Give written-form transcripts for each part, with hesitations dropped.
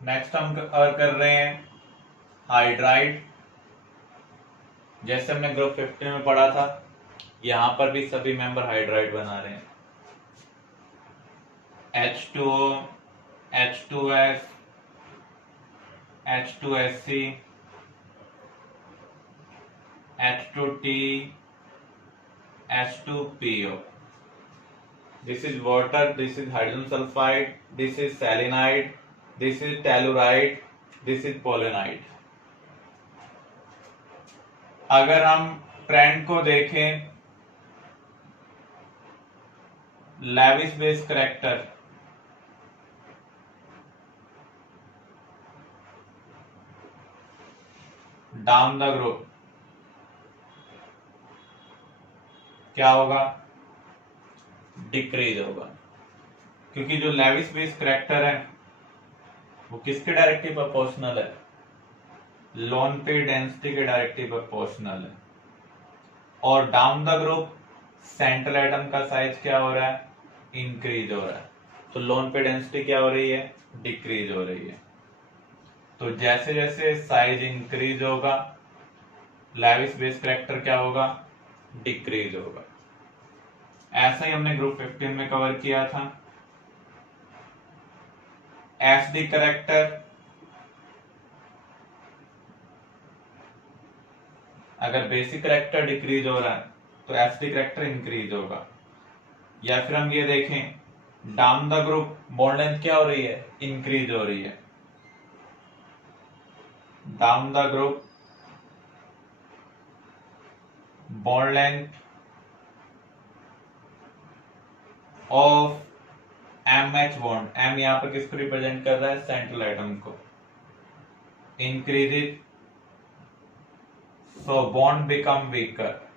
Next हम cover कर रहे हैं हाइड्राइड। जैसे हमने ग्रुप 15 में पढ़ा था, यहां पर भी सभी मेंबर हाइड्राइड बना रहे हैं। H2O, H2S, H2SC, H2T, H2PO. This is water, this is hydrogen sulfide, this is selenide, this is telluride, this is polyamide. अगर हम ट्रेंड को देखें, Lewis base character down the group क्या होगा? डिक्रीज होगा, क्योंकि जो लेविस बेस करैक्टर है वो किसके डायरेक्टली प्रोपोर्शनल है? लोन पेयर डेंसिटी के डायरेक्टली प्रोपोर्शनल है। और down the group central atom का साइज क्या हो रहा है? इंक्रीज हो रहा है। तो लोन पेयर डेंसिटी क्या हो रही है? डिक्रीज हो रही है। तो जैसे जैसे साइज इंक्रीज होगा, लेविस बेस करैक्टर क्या होगा? डिक्रीज होगा। ऐसा ही हमने ग्रुप 15 में कवर किया था। एसडी करैक्टर, अगर बेसिक करैक्टर डिक्रीज हो रहा है तो एसडी करैक्टर इंक्रीज होगा। या फिर हम ये देखें, down the group bond length क्या हो रही है? इंक्रीज हो रही है। Down the group bond length of MH bond, M यहां पर किसको रिप्रेजेंट कर रहा है? सेंट्रल एटम को। Increases, so bond become weaker.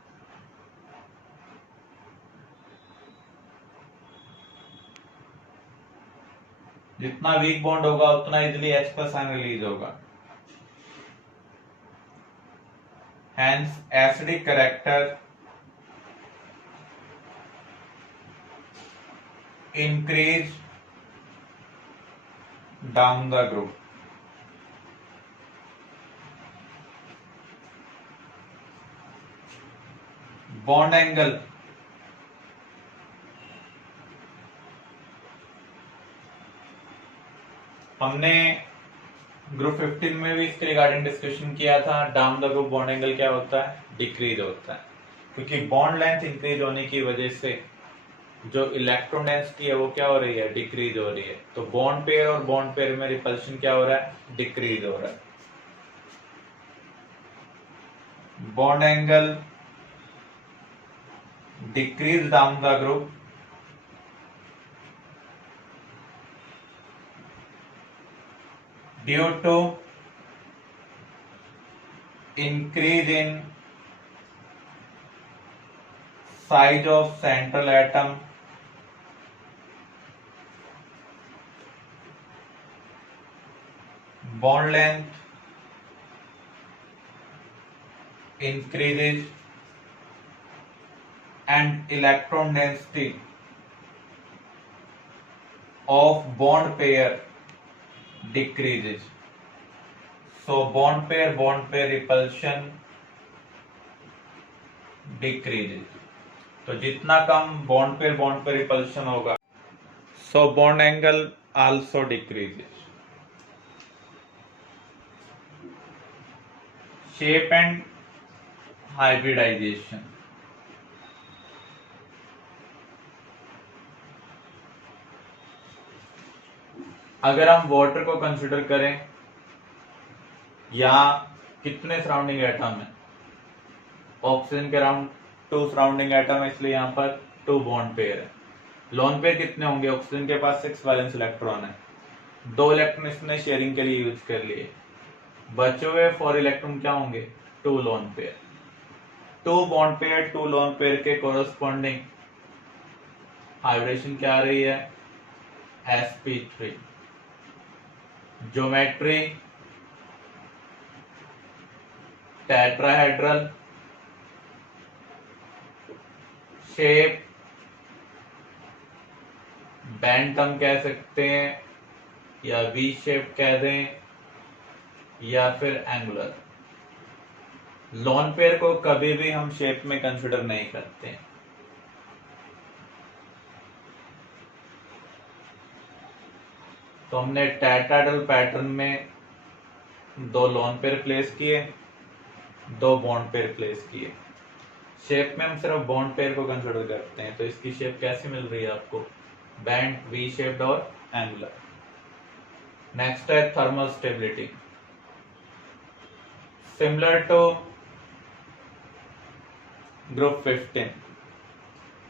जितना वीक बॉन्ड होगा उतना easily H plus ion release होगा। Hence acidic character increase down the group. Bond angle, हमने ग्रुप 15 में भी इसके रिगार्डिंग डिस्कशन किया था। Down the group bond angle क्या होता है? डिक्रीज होता है, क्योंकि बॉन्ड लेंथ इंक्रीज होने की वजह से जो इलेक्ट्रॉन डेंसिटी है वो क्या हो रही है? डिक्रीज हो रही है। तो बॉन्ड पेयर और बॉन्ड पेयर में रिपल्शन क्या हो रहा है? डिक्रीज हो रहा है। Bond angle decrease down the group due to increase in size of central atom, bond length increases and electron density of bond pair decreases. So bond pair repulsion decreases. तो जितना कम bond pair repulsion होगा, so bond angle also decreases. Shape and hybridization. अगर हम water को consider करें, यहाँ कितने surrounding atom है? ऑक्सीजन के अराउंड 2 सराउंडिंग एटम है, इसलिए यहाँ पर 2 बॉन्ड पेयर है। लोन पेयर कितने होंगे? ऑक्सीजन के पास 6 वैलेंस इलेक्ट्रॉन है, 2 इलेक्ट्रॉन इसने शेयरिंग के लिए यूज कर लिए। बचे हुए 4 इलेक्ट्रॉन क्या होंगे? 2 lone pair. 2 bond pair 2 lone pair के कोरस्पॉन्डिंग हाइब्रिडेशन क्या आ रही है? sp3। Geometry tetrahedral, shape bent हम कह सकते हैं या वी शेप कह दें या फिर एंगुलर। लोन पेयर को कभी भी हम शेप में कंसिडर नहीं करते। तो हमने टेट्राहेड्रल पैटर्न में 2 लोन पेयर प्लेस किए, 2 बॉन्ड पेयर प्लेस किए। शेप में हम सिर्फ बॉन्ड पेयर को कंसिडर करते हैं। तो इसकी शेप कैसी मिल रही है आपको? बैंड, वी शेप्ड और एंगुलर। नेक्स्ट है thermal stability. Similar to group 15,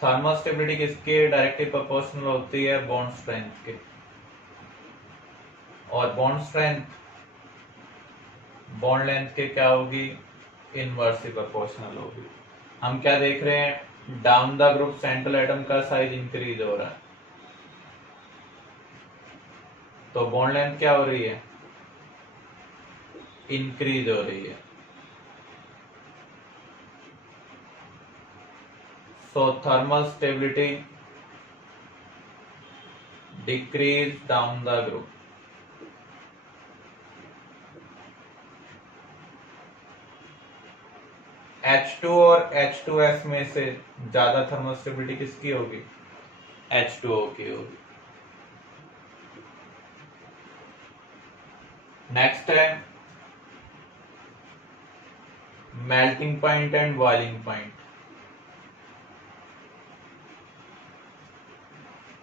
thermal stability किसके डायरेक्टली प्रोपोर्शनल होती है? बॉन्ड स्ट्रेंथ के। और बॉन्ड स्ट्रेंथ बॉन्ड लेंथ के क्या होगी? इनवर्सली प्रोपोर्शनल होगी। हम क्या देख रहे हैं? Down the group central atom का साइज इंक्रीज हो रहा है, तो बॉन्ड लेंथ क्या हो रही है? इंक्रीज हो रही है। So thermal stability decrease down the group. H2 और H2S में से ज्यादा थर्मल स्टेबिलिटी किसकी होगी? H2O की होगी। नेक्स्ट है melting point and boiling point.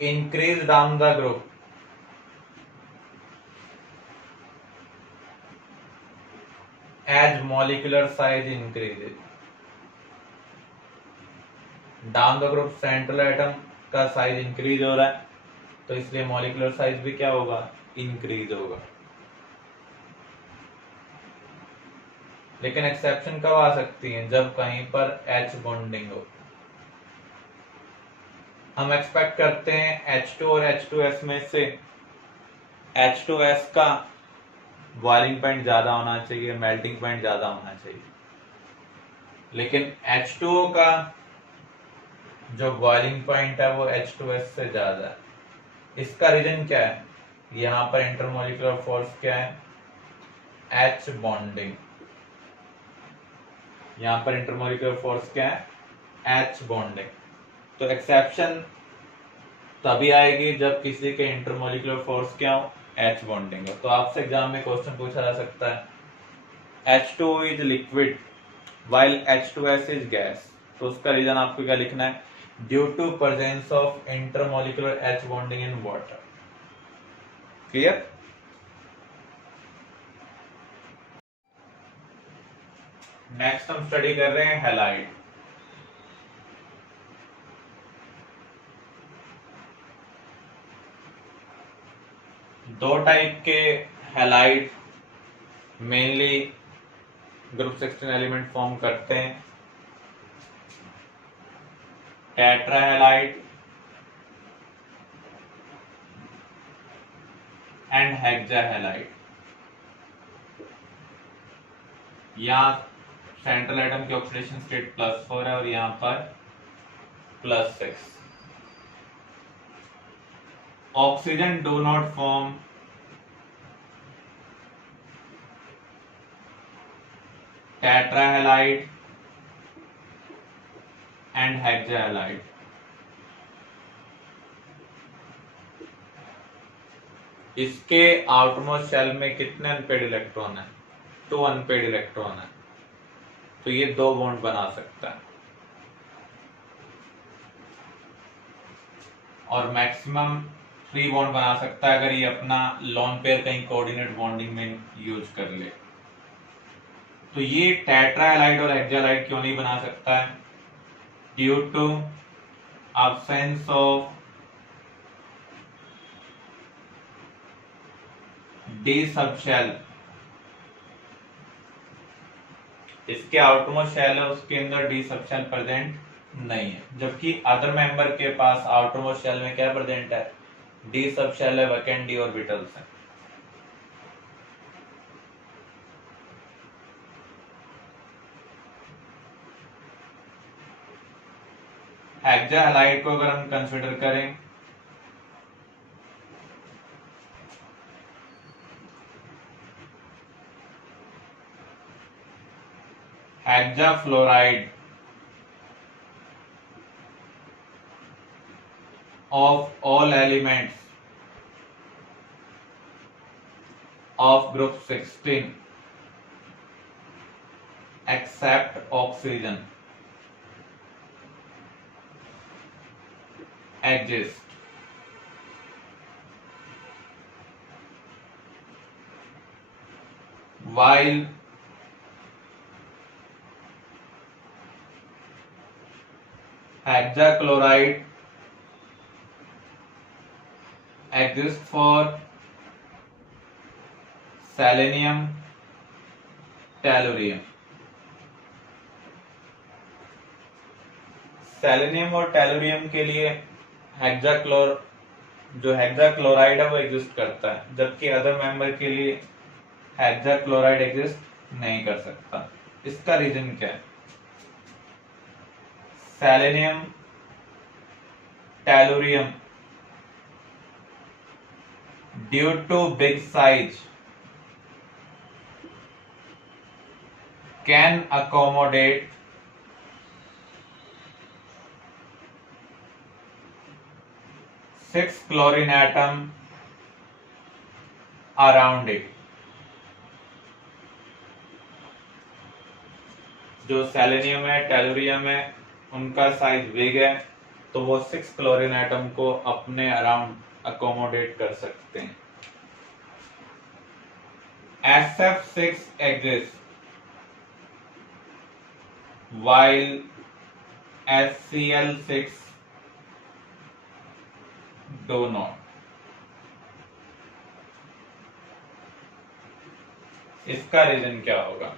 Increase down the group, as molecular size increases. Down the group central atom का साइज इंक्रीज हो रहा है, तो इसलिए मॉलिक्यूलर साइज भी क्या होगा? इंक्रीज होगा। लेकिन एक्सेप्शन कब आ सकती है? जब कहीं पर H बॉन्डिंग हो। हम एक्सपेक्ट करते हैं H2 और H2S में से H2S का बॉइलिंग पॉइंट ज्यादा होना चाहिए, मेल्टिंग पॉइंट ज्यादा होना चाहिए। लेकिन H2O का जो बॉइलिंग पॉइंट है वो H2S से ज्यादा है। इसका रीजन क्या है? यहां पर इंटरमोलिकुलर फोर्स क्या है? H bonding. यहां पर इंटरमोलिकुलर फोर्स क्या है? H bonding. तो एक्सेप्शन तभी आएगी जब किसी के इंटरमोलिकुलर फोर्स क्या हो? H बॉन्डिंग हो। तो आपसे एग्जाम में क्वेश्चन पूछा जा सकता है H2O is liquid while H2S is gas। तो उसका रीजन आपको क्या लिखना है? Due to presence of intermolecular H bonding in water. Clear? Next हम स्टडी कर रहे हैं हैलाइड। दो टाइप के halide mainly group 16 element form करते हैं, टेट्राहैलाइड एंड हेक्साहैलाइड। यहां सेंट्रल एटम की ऑक्सीडेशन स्टेट +4 है और यहां पर +6। Oxygen do not form tetrahalide and hexahalide. इसके आउटमोस्ट शेल में कितने अनपेड इलेक्ट्रॉन है? 2 अनपेड इलेक्ट्रॉन है, तो ये 2 बॉन्ड बना सकता है और मैक्सिमम 3 बॉन्ड बना सकता है अगर ये अपना लोन पेयर कहीं कोऑर्डिनेट बॉन्डिंग में यूज कर ले। तो ये टेट्राहैलाइड और हेक्साहैलाइड क्यों नहीं बना सकता है? Due to absence of D subshell. इसके आउटमोस्ट शेल है उसके अंदर D सबशेल प्रेजेंट नहीं है, जबकि अदर मेंबर के पास आउटरमोस्ट शेल में क्या प्रेजेंट है? D सबशेल है, वैकेंट D ऑर्बिटल्स है। हेक्साहैलाइड को अगर हम कंसिडर करें hexafluoride of all elements of group 16 except oxygen exist. While hexachloride exists for selenium, tellurium. Selenium और टेलुरियम के लिए जो हेक्साक्लोराइड है वो एग्जिस्ट करता है, जबकि अदर मेंबर के लिए हेक्साक्लोराइड एग्जिस्ट नहीं कर सकता। इसका रीजन क्या है? Selenium, tellurium due to big size can accommodate six chlorine atom around it. जो सेलेनियम है, टेलुरियम है, उनका साइज बिग है, तो वो 6 क्लोरीन एटम को अपने अराउंड अकोमोडेट कर सकते हैं। SF6 exists while HCl6 do not. इसका रीजन क्या होगा?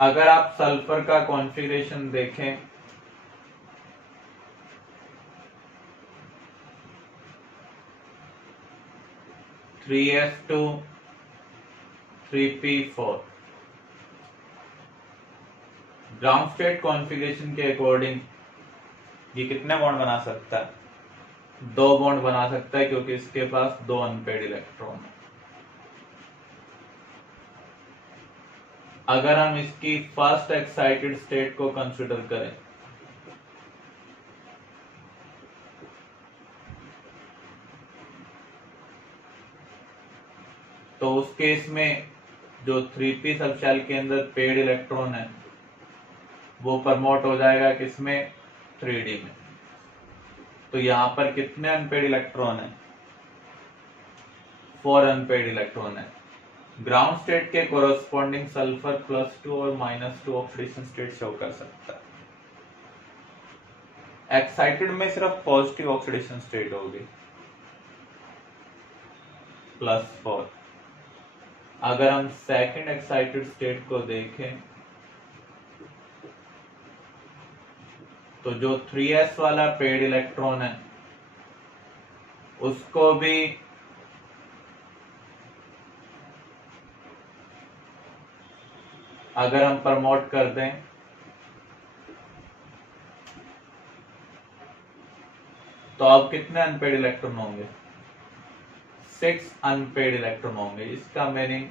अगर आप सल्फर का कॉन्फ़िगरेशन देखें, (3s2 3p4) ground state configuration के अकॉर्डिंग ये कितने बॉन्ड बना सकता है? 2 बॉन्ड बना सकता है, क्योंकि इसके पास 2 अनपेड इलेक्ट्रॉन है। अगर हम इसकी फर्स्ट एक्साइटेड स्टेट को कंसिडर करें, तो उस केस में जो 3p सबशेल के अंदर पेड इलेक्ट्रॉन है वो प्रमोट हो जाएगा किसमें? 3d में। तो यहां पर कितने अनपेड इलेक्ट्रॉन है? 4 अनपेड इलेक्ट्रॉन है। ग्राउंड स्टेट के कोरोस्पोंडिंग सल्फर +2 और -2 ऑक्सीडेशन स्टेट शो कर सकता है। एक्साइटेड में सिर्फ पॉजिटिव ऑक्सीडेशन स्टेट होगी, +4। अगर हम सेकंड एक्साइटेड स्टेट को देखें, तो जो 3s वाला पेड इलेक्ट्रॉन है उसको भी अगर हम प्रमोट कर दें तो अब कितने अनपेड इलेक्ट्रॉन होंगे? 6 अनपेड इलेक्ट्रॉन होंगे। इसका मीनिंग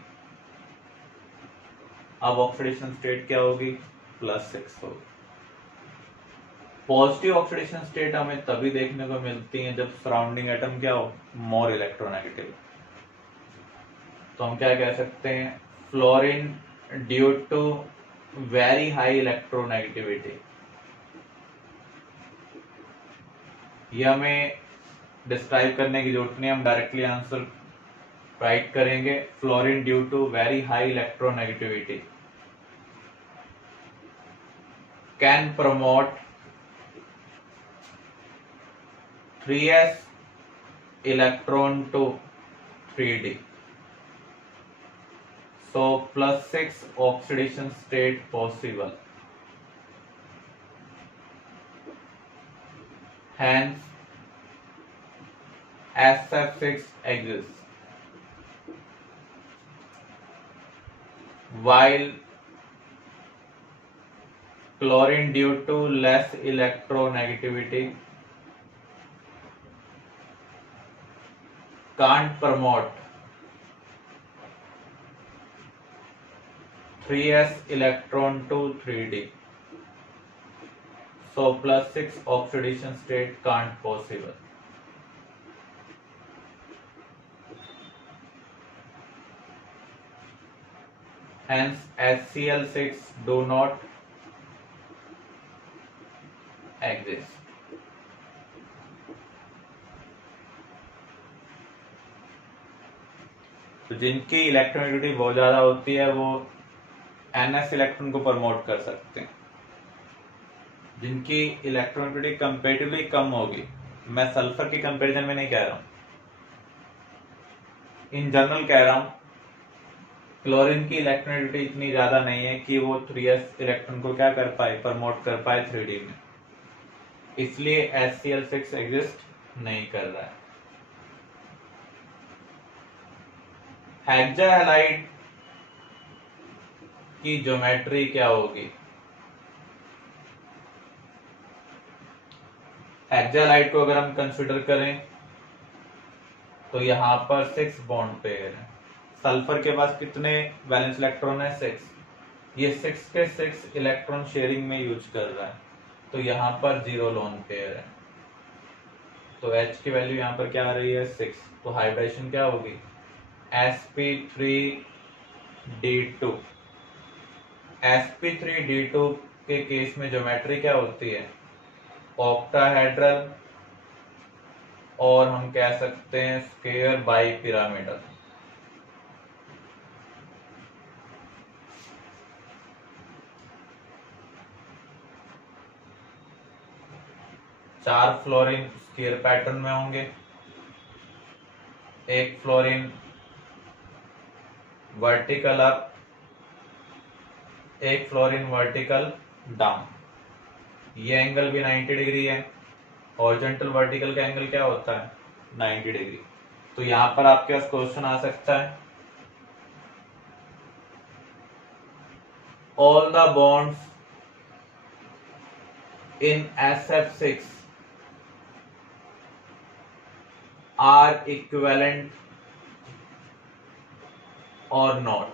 अब ऑक्सीडेशन स्टेट क्या होगी? +6 होगी। पॉजिटिव ऑक्सीडेशन स्टेट हमें तभी देखने को मिलती है जब सराउंडिंग एटम क्या हो? More electronegative. तो हम क्या कह सकते हैं? Fluorine due to very high electronegativity. ये हमें डिस्क्राइब करने की जरूरत नहीं, हम डायरेक्टली आंसर राइट करेंगे। Fluorine due to very high electronegativity can promote 3s electron to 3d. So +6 oxidation state possible. Hence SF6 exists. While chlorine due to less electronegativity can't promote 3s electron to 3d. So +6 oxidation state can't possible. Hence HCl6 do not exist. तो जिनकी electronegativity बहुत ज्यादा होती है वो NS electron को promote कर सकते हैं। जिनकी इलेक्ट्रोनेगेटिविटी कंपेरेटिवली कम होगी, मैं सल्फर की कंपैरिजन में नहीं कह रहा हूं, इन जनरल कह रहा हूं, क्लोरीन की इलेक्ट्रोनेगेटिविटी इतनी ज्यादा नहीं है कि वो 3s इलेक्ट्रॉन को क्या कर पाए, प्रमोट कर पाए 3d में, इसलिए HCl6 एग्जिस्ट नहीं कर रहा है। हेक्साहैलाइड की ज्योमेट्री क्या होगी? हेक्साहैलाइड को अगर हम कंसिडर करें तो यहां पर 6 बॉन्ड पेयर है। सल्फर के पास कितने वैलेंस इलेक्ट्रॉन है? 6। ये 6 के 6 इलेक्ट्रॉन शेयरिंग में यूज कर रहा है, तो यहां पर 0 लोन पेयर है, तो H की वैल्यू यहां पर क्या आ रही है? 6। तो हाइब्रिडेशन क्या होगी? sp3d2। sp3d2 के केस में ज्योमेट्री क्या होती है? ऑक्टाहेड्रल, और हम कह सकते हैं स्क्वायर बाई पिरामिडल। चार फ्लोरीन स्क्वायर पैटर्न में होंगे, एक फ्लोरीन वर्टिकल अप, एक फ्लोरीन वर्टिकल डाउन। ये एंगल भी 90 डिग्री है। हॉरिजॉन्टल वर्टिकल का एंगल क्या होता है? 90 डिग्री। तो यहां पर आपके पास क्वेश्चन आ सकता है, all the bonds in SF6 are equivalent or not.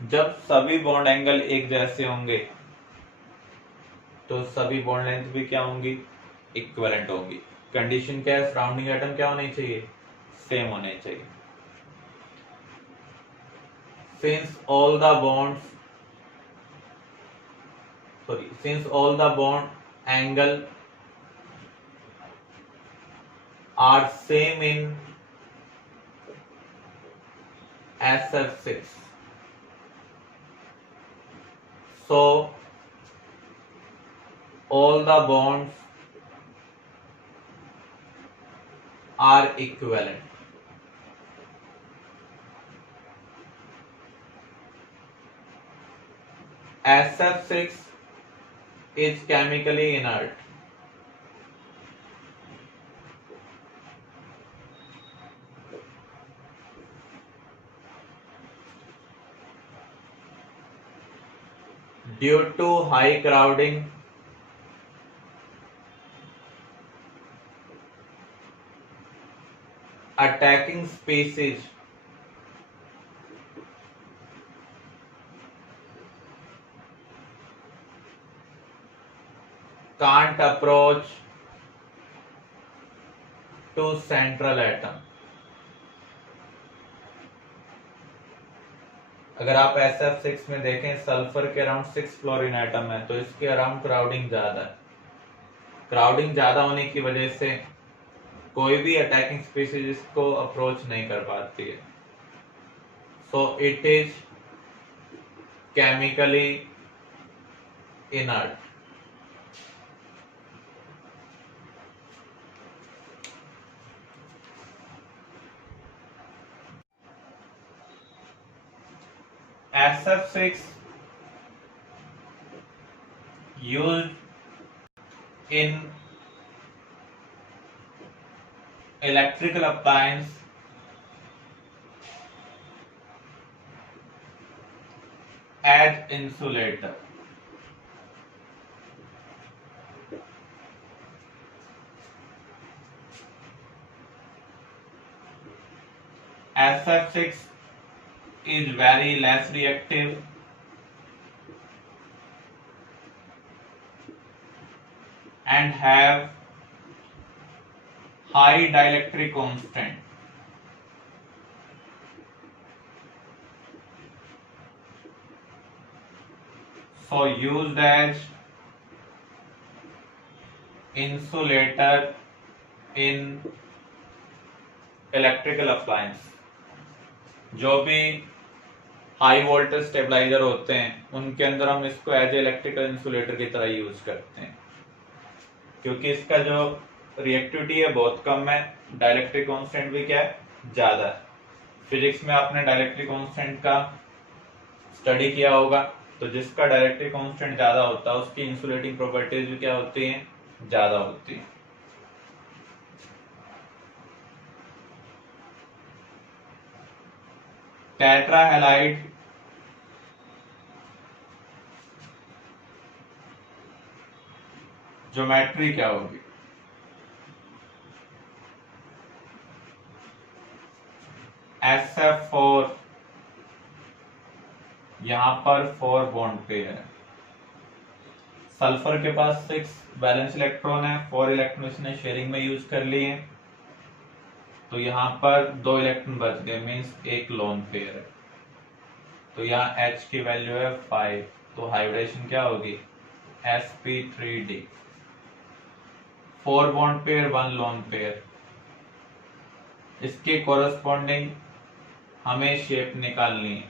जब सभी बॉन्ड एंगल एक जैसे होंगे तो सभी बॉन्ड लेंथ भी क्या होंगी? इक्विवेलेंट होगी। कंडीशन क्या है? सराउंडिंग एटम क्या होने चाहिए? सेम होने चाहिए। Since all the bond angle are same in SF6, so all the bonds are equivalent. SF6 is chemically inert. Due to high crowding, attacking species can't approach to central atom. अगर आप SF6 में देखें, sulphur के around 6 fluorine atom है, तो इसके around crowding ज्यादा है। क्राउडिंग ज्यादा होने की वजह से कोई भी अटैकिंग स्पीसीज इसको अप्रोच नहीं कर पाती है, so it is chemically inert. SF6 used in electrical appliance as insulator. SF6 is very less reactive and have high dielectric constant. So used as insulator in electrical appliance. जो भी high voltage stabiliser होते हैं उनके अंदर हम इसको as electrical insulator की तरह यूज करते हैं, क्योंकि इसका जो रिएक्टिविटी है बहुत कम है, डाइलेक्ट्रिक कांस्टेंट भी क्या है, ज्यादा है. फिजिक्स में आपने डाइलेक्ट्रिक कांस्टेंट का स्टडी किया होगा, तो जिसका डाइलेक्ट्रिक कांस्टेंट ज्यादा होता है उसकी इंसुलेटिंग प्रॉपर्टीज भी क्या होती हैं, ज्यादा होती है. टेट्राहैलाइड ज्योमेट्री क्या होगी, SF4, यहां पर 4 बॉन्ड पेयर है. सल्फर के पास 6 वैलेंस इलेक्ट्रॉन है, 4 इलेक्ट्रॉन इसने शेयरिंग में यूज कर लिए, तो यहां पर 2 इलेक्ट्रॉन बच गए, मींस एक लोन पेयर है. तो यहाँ H की वैल्यू है 5, तो हाइब्रिडेशन क्या होगी, sp3d. 4 bond pair 1 lone pair, इसके कोरस्पॉन्डिंग हमें शेप निकालनी है.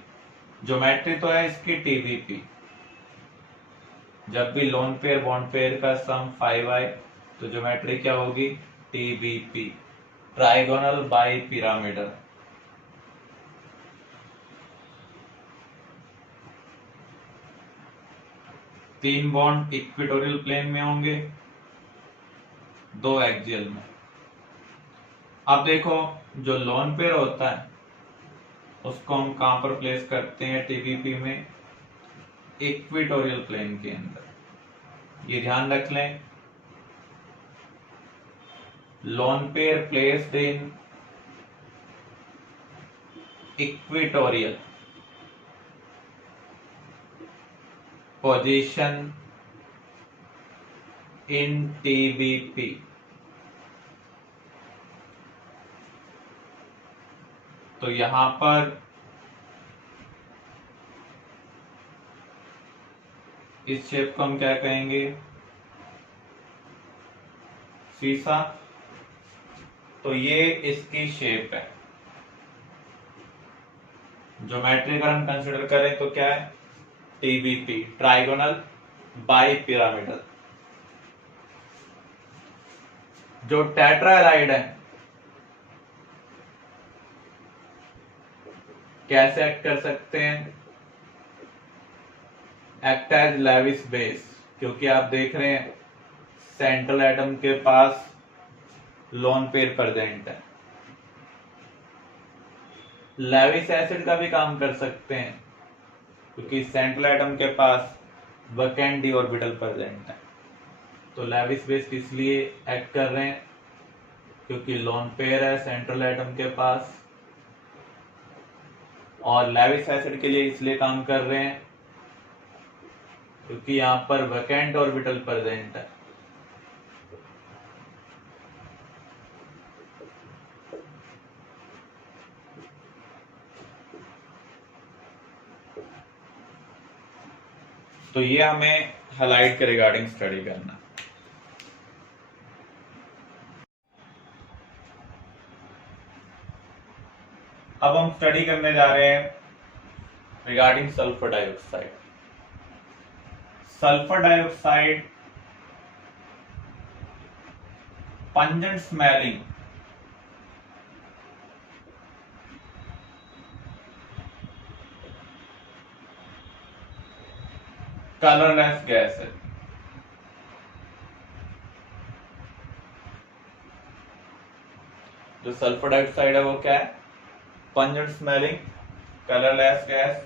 ज्योमेट्री तो है इसकी TBP. जब भी लोन पेयर बॉन्ड पेयर का सम 5 आए तो ज्योमेट्री क्या होगी, TBP, ट्राइगोनल बाई पिरामिडल. तीन बॉन्ड इक्वेटोरियल प्लेन में होंगे, 2 एक्सियल में. अब देखो जो लोन पेयर होता है उसको हम कहां पर प्लेस करते हैं TBP में, इक्वेटोरियल प्लेन के अंदर. ये ध्यान रख लें, lone pair placed in equatorial position in TBP. तो यहां पर इस शेप को हम क्या कहेंगे, सीसा. तो ये इसकी शेप है. ज्योमेट्री अगर हम कंसिडर करें तो क्या है, TBP, ट्राइगोनल बाई पिरामिडल. जो टेट्राहैलाइड है कैसे एक्ट कर सकते हैं, एक्ट एज लेविस बेस, क्योंकि आप देख रहे हैं सेंट्रल एटम के पास लोन पेयर प्रेजेंट है. लेविस एसिड का भी काम कर सकते हैं, क्योंकि सेंट्रल एटम के पास वैकेंट डी ऑर्बिटल प्रेजेंट है. तो लेविस बेस किस लिए एक्ट कर रहे हैं, क्योंकि लोन पेयर है सेंट्रल एटम के पास, और लेविस एसिड के लिए इसलिए काम कर रहे हैं क्योंकि यहां पर वैकेंट ऑर्बिटल प्रेजेंट है. तो ये हमें हैलाइड के रिगार्डिंग स्टडी करना. अब हम स्टडी करने जा रहे हैं regarding sulphur dioxide. Sulphur dioxide pungent smelling, colourless gas है. जो सल्फर डाइऑक्साइड है वो क्या है, pungent smelling colourless gas,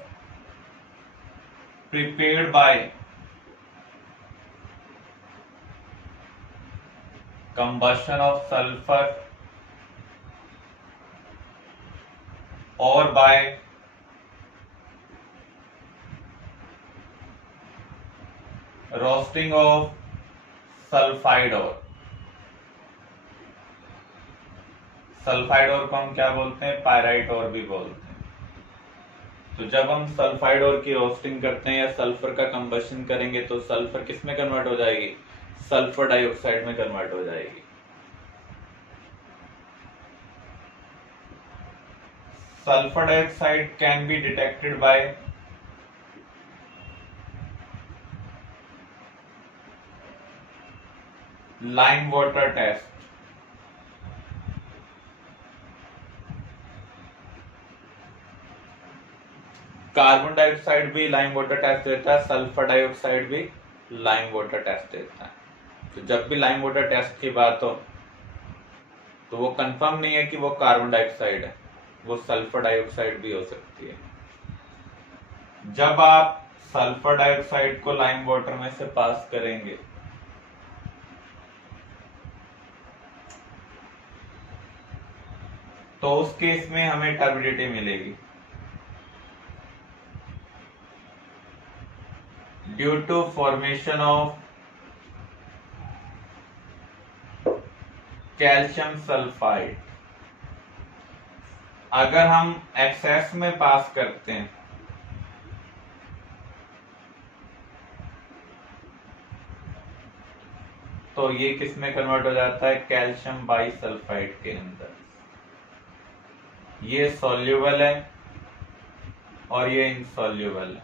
prepared by combustion of sulfur or by roasting of sulphide और सल्फाइड और को हम क्या बोलते हैं, पायराइट और भी बोलते हैं। तो जब हम सल्फाइड और की रोस्टिंग करते हैं या सल्फर का कंबशन करेंगे तो सल्फर किस में कन्वर्ट हो जाएगी, सल्फर डाइऑक्साइड में कन्वर्ट हो जाएगी। Sulphur dioxide can be detected by lime water test. Carbon dioxide भी लाइम वाटर टेस्ट देता है, सल्फर डाइऑक्साइड भी लाइम वाटर टेस्ट देता है। तो जब भी लाइम वाटर टेस्ट की बात हो तो वो कंफर्म नहीं है कि वो कार्बन डाइऑक्साइड है, वो सल्फर डाइऑक्साइड भी हो सकती है। जब आप सल्फर डाइऑक्साइड को लाइम वाटर में से पास करेंगे तो उस केस में हमें टर्बिडिटी मिलेगी due to formation of calcium sulphide. अगर हम एक्सेस में पास करते हैं तो ये किस में कन्वर्ट हो जाता है, कैल्शियम बाइसल्फाइड के अंदर। ये सॉल्युबल है और ये इनसॉल्युबल है।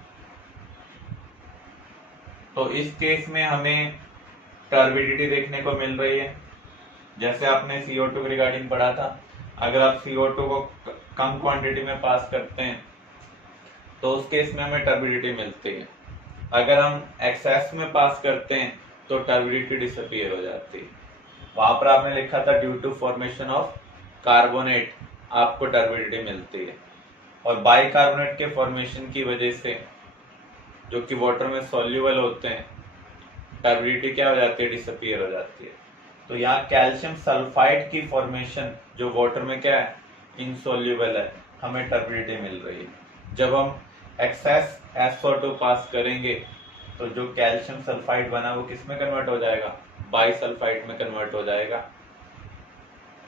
तो इस केस में हमें टर्बिडिटी देखने को मिल रही है। जैसे आपने CO2 के रिगार्डिंग पढ़ा था, अगर आप CO2 को कम क्वांटिटी में पास करते हैं तो उस केस में हमें टर्बिडिटी मिलती है। अगर हम एक्सेस में पास करते हैं तो टर्बिडिटी डिसअपीयर हो जाती है। वहां पर आपने लिखा था due to formation of carbonate आपको टर्बिडिटी मिलती है, और बाइकार्बोनेट के फॉर्मेशन की वजह से जो कि वाटर में सॉल्युबल होते हैं, टर्बिडिटी क्या हो जाती है, डिसअपीयर हो जाती है। तो यहाँ कैल्शियम सल्फाइड की फॉर्मेशन जो वाटर में क्या है, इनसॉल्युबल है, हमें टर्बिडिटी मिल रही है। जब हम एक्सेस SO2 पास करेंगे तो जो कैल्शियम सल्फाइड बना वो किस में कन्वर्ट हो जाएगा, बाइसल्फाइड में कन्वर्ट हो जाएगा,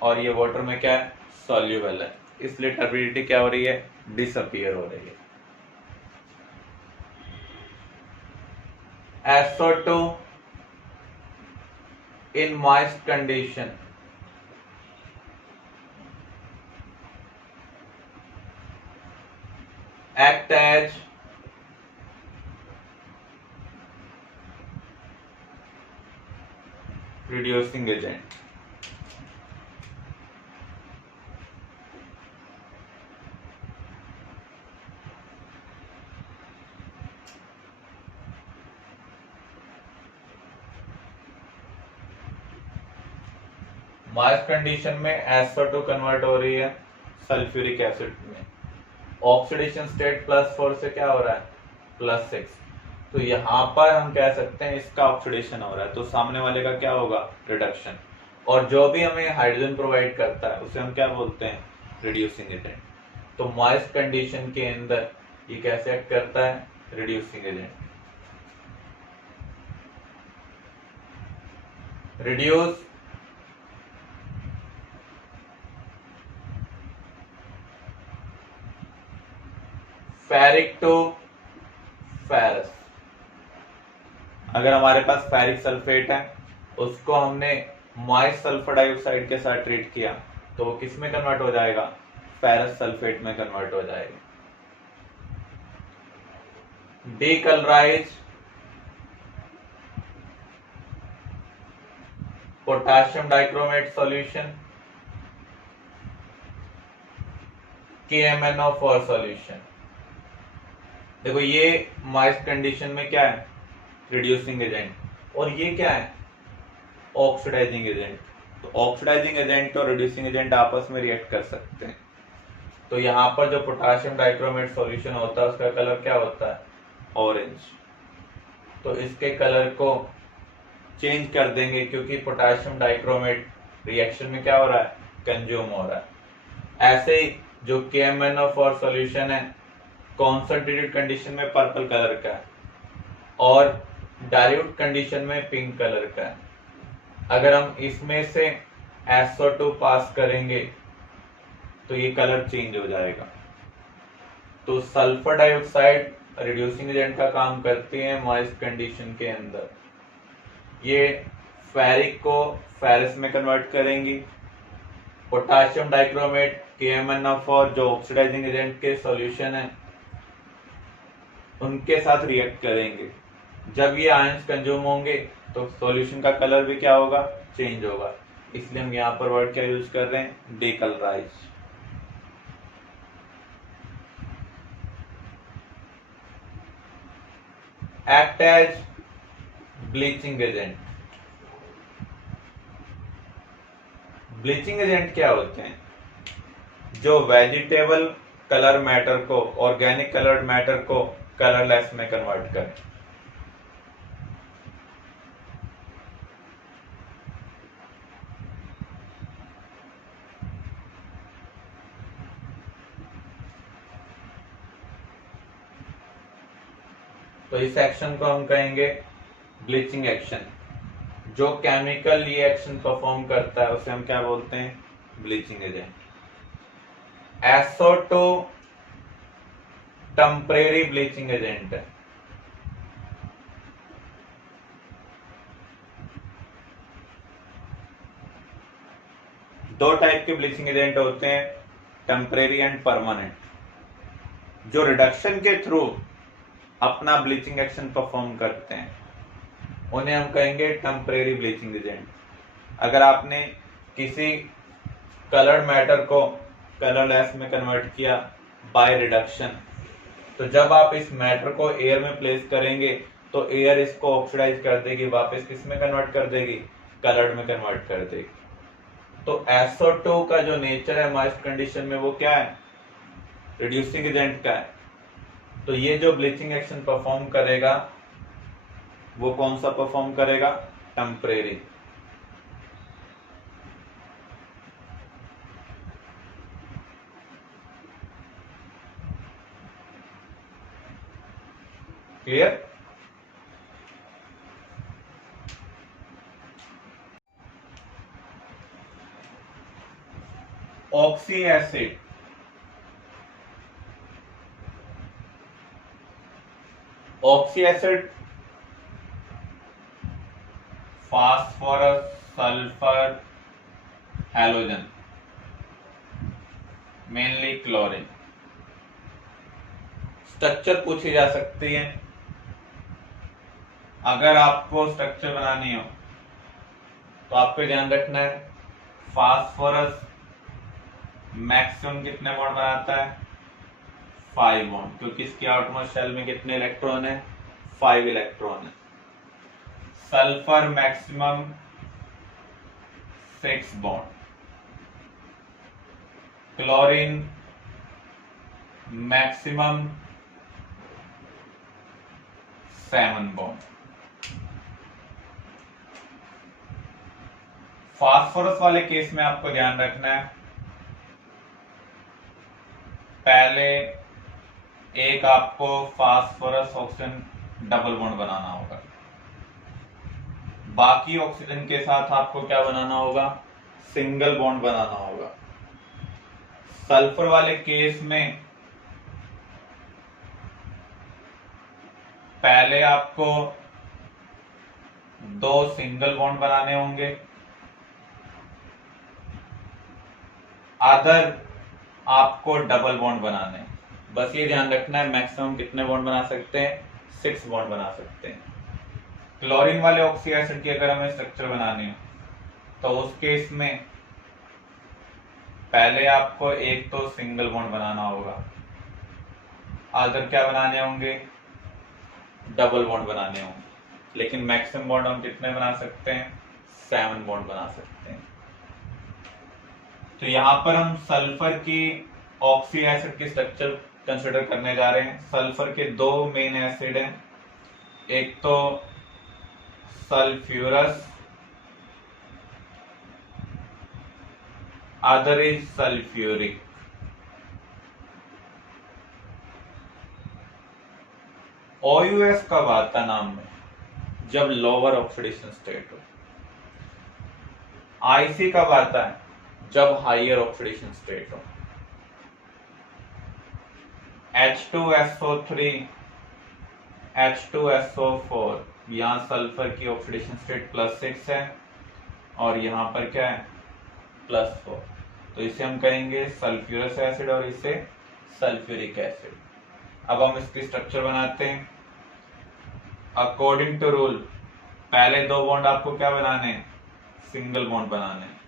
और ये वाटर में क्या है, सॉल्युबल है, इसलिए टर्बिडिटी क्या हो रही है, डिसअपीयर हो रही है। SO2 in moist condition act as reducing agent। Moist condition में SO2 कन्वर्ट हो रही है सल्फ्यूरिक एसिड में। ऑक्सीडेशन स्टेट +4 से क्या हो रहा है, +6। तो यहाँ पर हम कह सकते हैं इसका ऑक्सीडेशन हो रहा है, तो सामने वाले का क्या होगा, रिडक्शन। और जो भी हमें हाइड्रोजन प्रोवाइड करता है उसे हम क्या बोलते हैं, रिड्यूसिंग एजेंट। तो मॉइस्ट कंडीशन के अंदर ये कैसे एक्ट करता है, reducing agent. Reduce ferric to ferrous. अगर हमारे पास फेरिक सल्फेट है, उसको हमने मॉइस्ट सल्फर डाइऑक्साइड के साथ ट्रीट किया तो वो किस में कन्वर्ट हो जाएगा, फेरस सल्फेट में कन्वर्ट हो जाएगा। Decolourise potassium dichromate solution, KMnO4 solution. देखो ये मॉइस्ट कंडीशन में क्या है, रिड्यूसिंग एजेंट, और ये क्या है, ऑक्सीडाइजिंग एजेंट। तो ऑक्सीडाइजिंग एजेंट और रिड्यूसिंग एजेंट आपस में रिएक्ट कर सकते हैं। तो यहाँ पर जो पोटेशियम डाइक्रोमेट सॉल्यूशन होता है उसका कलर क्या होता है, ऑरेंज। तो इसके कलर को चेंज कर देंगे क्योंकि पोटेशियम डाइक्रोमेट रिएक्शन में क्या हो रहा है, कंज्यूम हो रहा है। ऐसे ही जो KMnO4 सॉल्यूशन है कॉन्संट्रेटेड कंडीशन में पर्पल कलर का है, और डाइल्यूट कंडीशन में पिंक कलर का है। अगर हम इसमें से SO2 पास करेंगे तो ये कलर चेंज हो जाएगा। तो सल्फर डाइऑक्साइड रिड्यूसिंग एजेंट का काम करती है मॉइस्ट कंडीशन के अंदर। ये फेरिक को फेरस में कन्वर्ट करेंगी। पोटाशियम डाइक्रोमेट KMnO4 जो ऑक्सीडाइजिंग एजेंट के सॉल्यूशन है उनके साथ रिएक्ट करेंगे। जब ये आयंस कंज्यूम होंगे तो सॉल्यूशन का कलर भी क्या होगा, चेंज होगा। इसलिए हम यहाँ पर वर्ड क्या यूज कर रहे हैं, decolourise. Act as bleaching agent. Bleaching agent क्या होते हैं, जो वेजिटेबल कलर मैटर को, ऑर्गेनिक कलर्ड मैटर को कलरलेस में कन्वर्ट करें। तो इस एक्शन को हम कहेंगे ब्लीचिंग एक्शन। जो केमिकल ये एक्शन परफॉर्म करता है उसे हम क्या बोलते हैं, bleaching agent. SO2 temporary bleaching agent है। दो टाइप के ब्लीचिंग एजेंट होते हैं, टेम्परेरी एंड परमानेंट। जो रिडक्शन के थ्रू अपना ब्लीचिंग एक्शन परफॉर्म करते हैं उन्हें हम कहेंगे टेम्परेरी ब्लीचिंग एजेंट। अगर आपने किसी कलर्ड मैटर को कलरलेस में कन्वर्ट किया बाय रिडक्शन, तो जब आप इस मैटर को एयर में प्लेस करेंगे तो एयर इसको ऑक्सीडाइज कर देगी, वापस किस में कन्वर्ट कर देगी, कलर्ड में कन्वर्ट कर देगी। तो SO2 का जो नेचर है मॉइस्ट कंडीशन में वो क्या है, रिड्यूसिंग एजेंट का है। तो ये जो ब्लीचिंग एक्शन परफॉर्म करेगा वो कौन सा परफॉर्म करेगा, temporary. Clear. Oxy acid, oxy acid phosphorus, sulphur, halogen, mainly chlorine. Structure पूछी जा सकती है। अगर आपको स्ट्रक्चर बनानी हो तो आपको ध्यान रखना है फास्फोरस मैक्सिमम कितने बॉन्ड बनाता है, 5 बॉन्ड, क्योंकि इसके आउटमोस्ट शेल में कितने इलेक्ट्रॉन है, 5 इलेक्ट्रॉन है। Sulphur maximum 6 bond, chlorine maximum 7 bond. Phosphorus वाले केस में आपको ध्यान रखना है पहले एक आपको फास्फोरस ऑक्सीजन डबल बॉन्ड बनाना होगा, बाकी ऑक्सीजन के साथ आपको क्या बनाना होगा, सिंगल बॉन्ड बनाना होगा। सल्फर वाले केस में पहले आपको 2 सिंगल बॉन्ड बनाने होंगे, अदर आपको डबल बॉन्ड बनाने। बस ये ध्यान रखना है मैक्सिमम कितने बॉन्ड बना सकते हैं, 6 बॉन्ड बना सकते हैं। क्लोरीन वाले ऑक्सी एसिड की अगर हमें स्ट्रक्चर बनानी हो तो उस केस में पहले आपको एक तो सिंगल बॉन्ड बनाना होगा, अदर क्या बनाने होंगे, डबल बॉन्ड बनाने होंगे। लेकिन मैक्सिमम बॉन्ड हम कितने बना सकते हैं, 7 बॉन्ड बना सकते हैं। तो यहां पर हम सल्फर की ऑक्सी एसिड की स्ट्रक्चर कंसिडर करने जा रहे हैं। सल्फर के 2 मेन एसिड हैं, एक तो sulphurous, other is sulphuric. OUS कब आता नाम में, जब लोअर ऑक्सीडेशन स्टेट हो। आईसी कब आता है? जब हाइयर ऑक्सीडेशन स्टेट हो। H2SO3 H2SO4, यहां सल्फर की ऑक्सीडेशन स्टेट +6 है और यहां पर क्या है +4, तो इसे हम कहेंगे सल्फ्यूरस एसिड और इसे सल्फ्यूरिक एसिड। अब हम इसकी स्ट्रक्चर बनाते हैं अकॉर्डिंग टू रूल। पहले दो बॉन्ड आपको क्या बनाने हैं? सिंगल बॉन्ड बनाने हैं।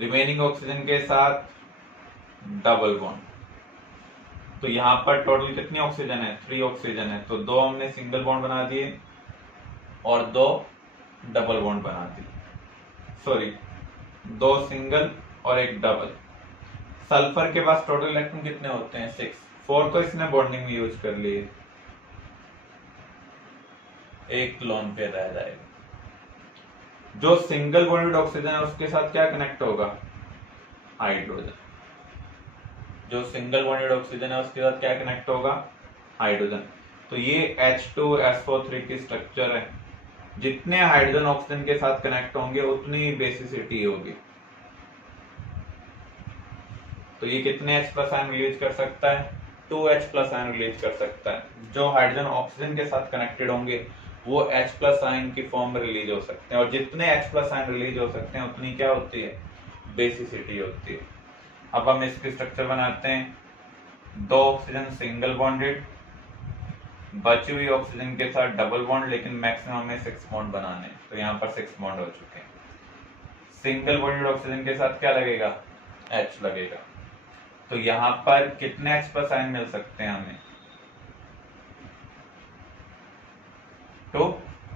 रिमेनिंग ऑक्सीजन के साथ डबल बॉन्ड। तो यहां पर टोटल कितनी ऑक्सीजन है? 3 ऑक्सीजन है, तो 2 हमने सिंगल बॉन्ड बना दिए और 2 डबल बॉन्ड बना दिए। सॉरी, 2 सिंगल और 1 डबल। सल्फर के पास टोटल इलेक्ट्रॉन कितने होते हैं? 6। 4 तो इसने बॉन्डिंग में यूज कर लिए, एक लोन पे रह जाएगा। जो सिंगल बॉन्डेड ऑक्सीजन है उसके साथ क्या कनेक्ट होगा? हाइड्रोजन। जो सिंगल बॉन्डेड ऑक्सीजन है उसके साथ क्या कनेक्ट होगा? हाइड्रोजन। तो ये H2SO3 की स्ट्रक्चर है। जितने हाइड्रोजन ऑक्सीजन के साथ कनेक्ट होंगे उतनी बेसिसिटी होगी। तो ये कितने H+ आयन रिलीज कर सकता है? 2H+ आयन रिलीज कर सकता है। जो हाइड्रोजन ऑक्सीजन के साथ कनेक्टेड होंगे वो H+ आयन की फॉर्म में रिलीज हो सकते हैं, और जितने H+ आयन रिलीज हो सकते हैं उतनी क्या होती है? बेसिसिटी होती है। अब हम इसकी स्ट्रक्चर बनाते हैं। 2 ऑक्सीजन सिंगल बॉन्डेड, बची हुई ऑक्सीजन के साथ डबल बॉन्ड, लेकिन मैक्सिमम में 6 बॉन्ड बनाने हैं, तो यहाँ पर 6 बॉन्ड हो चुके हैं। सिंगल बॉन्डेड ऑक्सीजन के साथ क्या लगेगा? H लगेगा। तो यहाँ पर कितने H+ आयन मिल सकते हैं हमें? 2।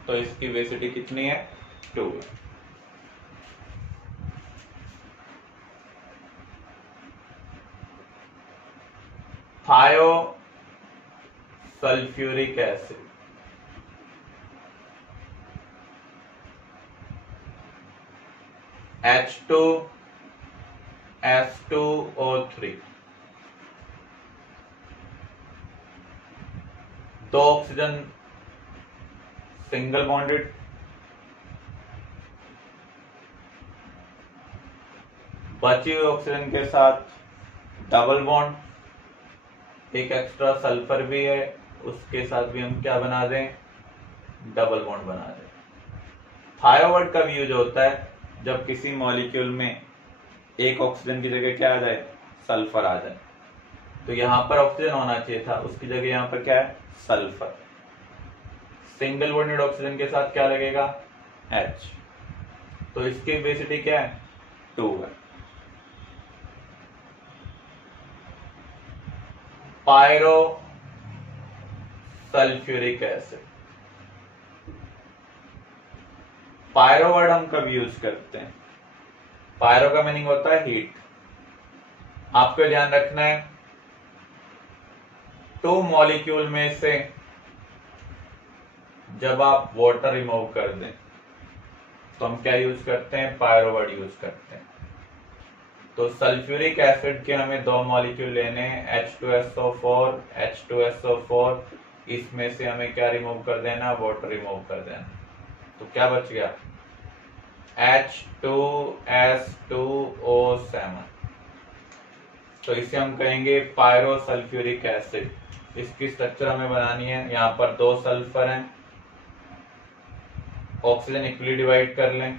तो इसकी बेसिसिटी कितनी है? 2। थायो sulphuric acid, H2S2O3, 2 oxygen single bonded, बची हुई ऑक्सीजन के साथ डबल बॉन्ड, एक एक्स्ट्रा सल्फर भी है उसके साथ भी हम क्या बना दें? डबल बॉन्ड बना दें। थायो वर्ड कब यूज होता है? जब किसी मॉलिक्यूल में एक ऑक्सीजन की जगह क्या आ जाए? सल्फर आ जाए। तो यहां पर ऑक्सीजन होना चाहिए था, उसकी जगह यहां पर क्या है? सल्फर। सिंगल बॉन्डेड ऑक्सीजन के साथ क्या लगेगा? H। तो इसकी बेसिसिटी क्या है? 2 है। Pyro sulphuric acid, pyro word हम कब यूज करते हैं? पायरो का मीनिंग होता है हीट। आपको ध्यान रखना है 2 मॉलिक्यूल में से जब आप वाटर रिमूव कर दें तो हम क्या यूज करते हैं? पायरो वर्ड यूज करते हैं। तो सल्फ्यूरिक एसिड के हमें 2 मॉलिक्यूल लेने हैं, H2SO4 H2SO4, इसमें से हमें क्या रिमूव कर देना? वाटर रिमूव कर देना। तो क्या बच गया? H2S2O7। तो इसे हम कहेंगे पायरो सल्फ्यूरिक एसिड। इसकी स्ट्रक्चर हमें बनानी है। यहाँ पर 2 सल्फर हैं, ऑक्सीजन इक्वली डिवाइड कर लें।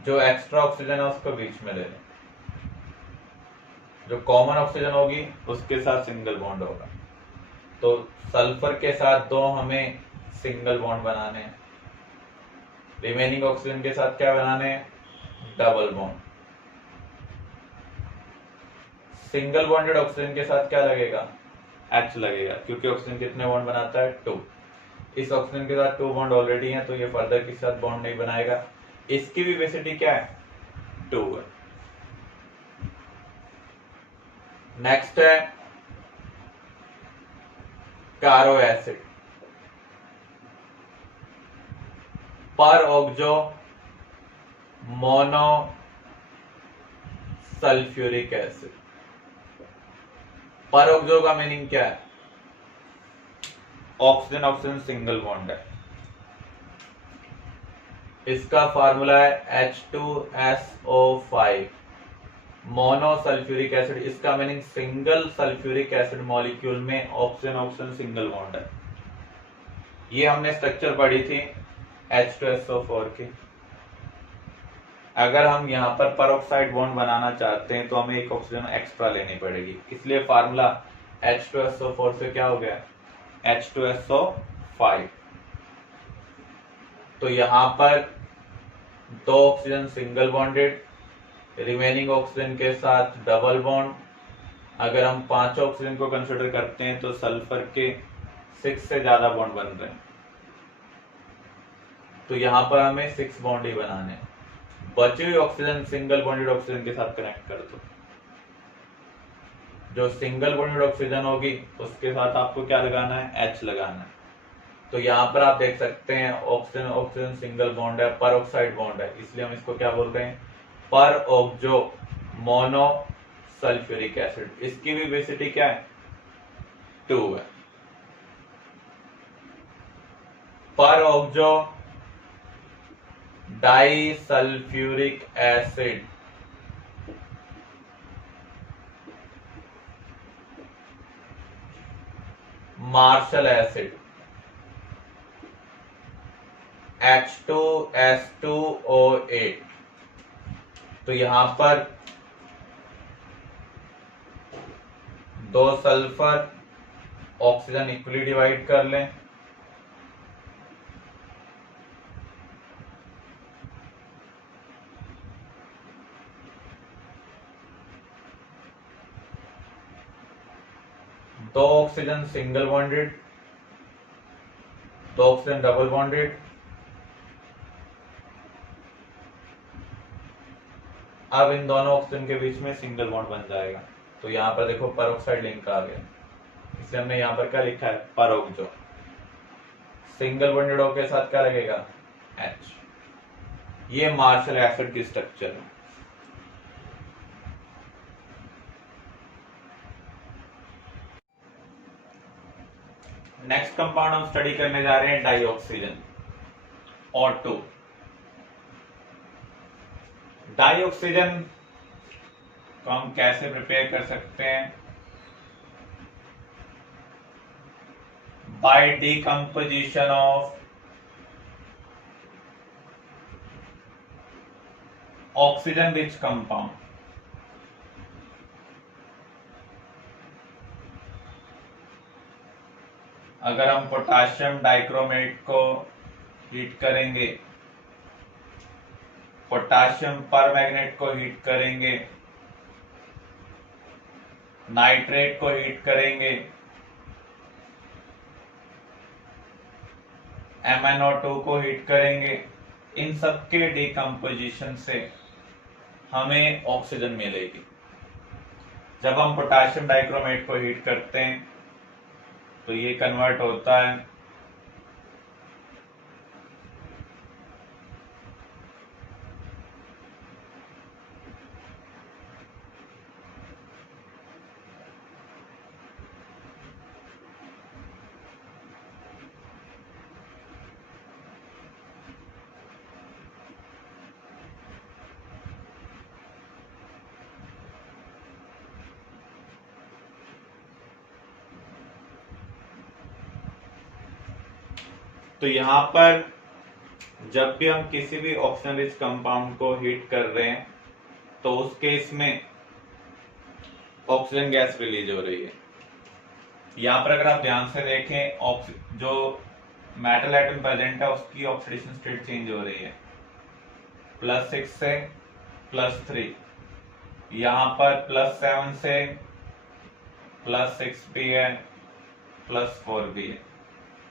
जो एक्स्ट्रा ऑक्सीजन है उसको बीच में ले लें, जो कॉमन ऑक्सीजन होगी उसके साथ सिंगल बॉन्ड होगा। तो सल्फर के साथ 2 हमें सिंगल बॉन्ड बनाने हैं, रिमेनिंग ऑक्सीजन के साथ क्या बनाने हैं? Double bond. Single bonded oxygen के साथ क्या लगेगा? H लगेगा, क्योंकि ऑक्सीजन कितने बॉन्ड बनाता है? 2। इस ऑक्सीजन के साथ 2 बॉन्ड ऑलरेडी हैं, तो ये फर्दर किसी साथ बॉन्ड नहीं बनाएगा। इसकी भी बेसिसिटी क्या है? 2 है। नेक्स्ट है कारो एसिड, पर ऑक्सो मोनो सल्फ्यूरिक एसिड। परोक्सो का मीनिंग क्या है? ऑक्सीजन ऑक्सीजन सिंगल बॉन्ड है। इसका फार्मूला है H2SO5 मोनोसल्फ्यूरिक एसिड। इसका meaning single sulphuric acid molecule में ऑक्सीजन ऑक्सीजन सिंगल बॉन्ड है। ये हमने स्ट्रक्चर पढ़ी थी H2SO4 की। अगर हम यहाँ पर परऑक्साइड बॉन्ड बनाना चाहते हैं तो हमें एक ऑक्सीजन एक्स्ट्रा लेनी पड़ेगी, इसलिए फार्मूला H2SO4 से क्या हो गया? H2SO5। तो यहां पर 2 oxygen single bonded, remaining oxygen के साथ डबल बॉन्ड। अगर हम 5 ऑक्सीजन को कंसिडर करते हैं तो सल्फर के 6 से ज्यादा बॉन्ड बन रहे हैं, तो यहां पर हमें 6 बॉन्ड ही बनाने हैं। बची हुई ऑक्सीजन सिंगल बॉन्डेड ऑक्सीजन के साथ कनेक्ट कर दो। जो सिंगल बॉन्डेड ऑक्सीजन होगी उसके साथ आपको क्या लगाना है? H लगाना है। तो यहाँ पर आप देख सकते हैं ऑक्सीजन ऑक्सीजन सिंगल बॉन्ड है, परऑक्साइड बॉन्ड है, इसलिए हम इसको क्या बोल रहे हैं? Peroxo mono sulphuric acid. इसकी भी बेसिटी क्या है? 2 है। Peroxo di sulphuric acid Marshall acid H2S2O8। तो यहां पर 2 सल्फर ऑक्सीजन इक्वली डिवाइड कर लें, दो oxygen single bonded, 2 oxygen double bonded. अब इन दोनों ऑक्सीजन के बीच में सिंगल बॉन्ड बन जाएगा। तो यहाँ पर देखो परऑक्साइड लिंक आ गया, इसलिए हमने यहाँ पर क्या लिखा है? परऑक्सो। सिंगल बॉन्डेड के साथ क्या लगेगा? H। ये मार्शल एसिड की स्ट्रक्चर है। नेक्स्ट कंपाउंड हम स्टडी करने जा रहे हैं डाइऑक्सीजन O2। डाइऑक्सीजन को हम कैसे प्रिपेयर कर सकते हैं? By decomposition of oxygen rich compound. अगर हम पोटाशियम डाइक्रोमेट को हीट करेंगे, पोटाशियम परमैंगनेट को हीट करेंगे, नाइट्रेट को हीट करेंगे, MnO2 को हीट करेंगे, इन सब के डिकम्पोजिशन से हमें ऑक्सीजन मिलेगी। जब हम पोटाशियम डाइक्रोमेट को हीट करते हैं तो ये कन्वर्ट होता है तो यहां पर जब भी हम किसी भी ऑक्सीजन रिच कंपाउंड को हीट कर रहे हैं तो उस केस में ऑक्सीजन गैस रिलीज हो रही है। यहां पर अगर आप ध्यान से देखें जो मेटल एटम प्रेजेंट है उसकी ऑक्सीडेशन स्टेट चेंज हो रही है, +6 से +3, यहां पर +7 से +6 भी है, +4 भी है।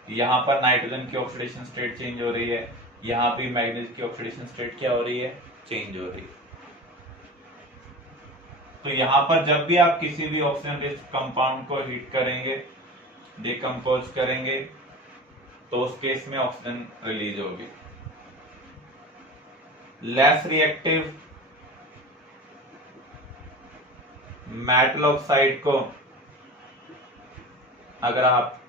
यहां पर नाइट्रोजन की ऑक्सीडेशन स्टेट चेंज हो रही है, यहां भी मैग्नीज की ऑक्सीडेशन स्टेट क्या हो रही है? चेंज हो रही है। तो यहां पर जब भी आप किसी भी ऑक्सीजन रिच कंपाउंड को हीट करेंगे, डिकम्पोज करेंगे, तो उस केस में ऑक्सीजन रिलीज होगी। लेस रिएक्टिव मेटल ऑक्साइड को अगर आप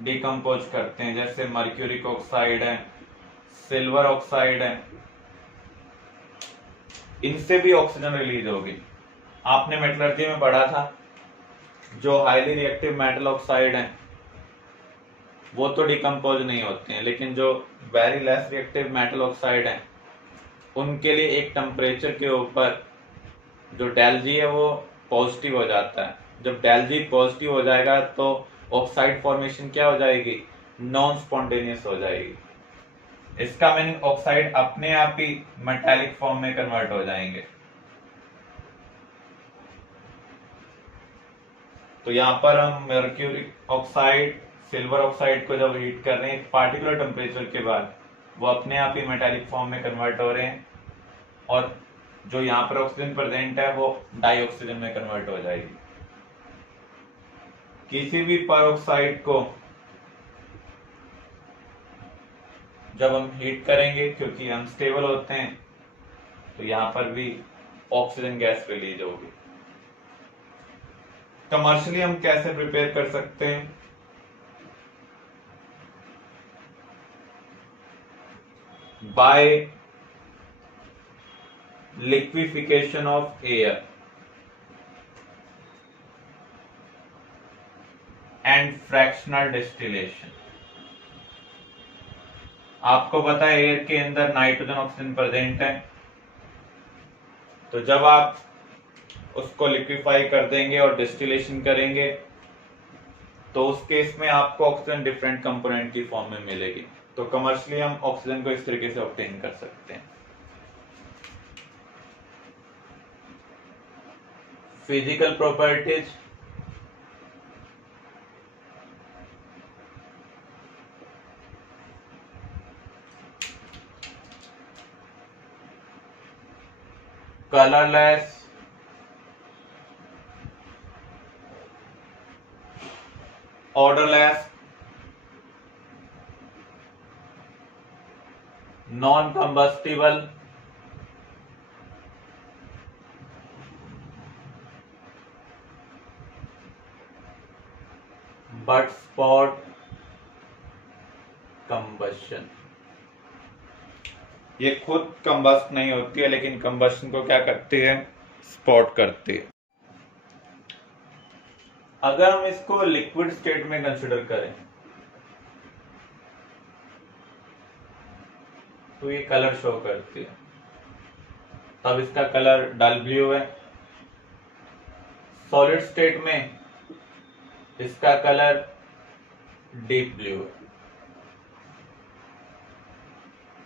डिकम्पोज करते हैं, जैसे मर्क्यूरिक ऑक्साइड है, सिल्वर ऑक्साइड है, इनसे भी ऑक्सीजन रिलीज होगी। आपने मेटलर्जी में पढ़ा था जो हाईली रिएक्टिव मेटल ऑक्साइड है वो तो डिकम्पोज नहीं होते हैं, लेकिन जो very less reactive metal oxide है उनके लिए एक टेम्परेचर के ऊपर जो डेल जी है वो पॉजिटिव हो जाता है। जब डेल जी पॉजिटिव हो जाएगा तो ऑक्साइड फॉर्मेशन क्या हो जाएगी, नॉन स्पॉन्टेनियस हो जाएगी। इसका मीनिंग ऑक्साइड अपने आप ही मेटालिक फॉर्म में कन्वर्ट हो जाएंगे। तो यहाँ पर हम मर्क्यूरिक ऑक्साइड, सिल्वर ऑक्साइड को जब हीट कर रहे हैं एक पार्टिकुलर टेम्परेचर के बाद वो अपने आप ही मेटालिक फॉर्म में कन्वर्ट हो रहे हैं, और जो यहाँ पर ऑक्सीजन प्रेजेंट है वो डाइऑक्सीजन में कन्वर्ट हो जाएगी। किसी भी परऑक्साइड को जब हम हीट करेंगे, क्योंकि अनस्टेबल होते हैं, तो यहाँ पर भी ऑक्सीजन गैस रिलीज होगी। कमर्शियली हम कैसे प्रिपेयर कर सकते हैं, by liquefaction of air and fractional distillation. आपको पता है एयर के अंदर नाइट्रोजन ऑक्सीजन प्रेजेंट है, तो जब आप उसको लिक्विफाई कर देंगे और डिस्टिलेशन करेंगे तो उस केस में आपको ऑक्सीजन डिफरेंट कंपोनेंट की फॉर्म में मिलेगी। तो कमर्शियली हम ऑक्सीजन को इस तरीके से ऑब्टेन कर सकते हैं। Physical properties, colourless, odorless, non-combustible, but spot combustion। ये खुद कंबस्ट नहीं होती है, लेकिन कंबस्शन को क्या करती है, स्पॉट करती है। अगर हम इसको लिक्विड स्टेट में कंसिडर करें तो ये कलर शो करती है, तब इसका कलर डल ब्लू है। सॉलिड स्टेट में इसका कलर डीप ब्लू है।